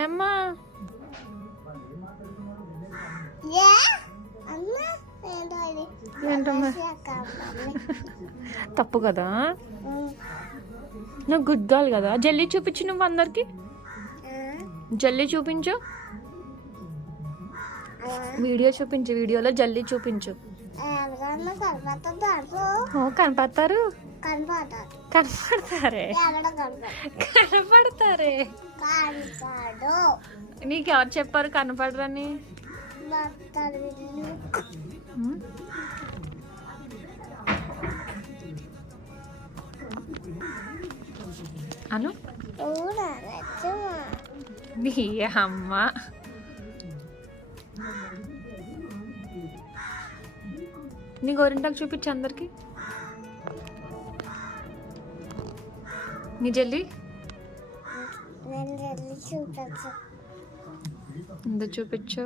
ఏమ్మా ఏంటమ్మా తప్పు కదా, నువ్వు గుడ్ గర్ల్ కదా. జల్లి చూపించు, నువ్వు అందరికి జల్లి చూపించు, వీడియో చూపించు, వీడియోలో జల్లి చూపించు. కనపడతారు, కనపడతారే, కనపడతారే. నీకు ఎవరు చెప్పారు కనపడరని? అను నీ అమ్మ. నీ గోరింటాకు చూపించు అందరికి. నీ జల్లి చూపించు.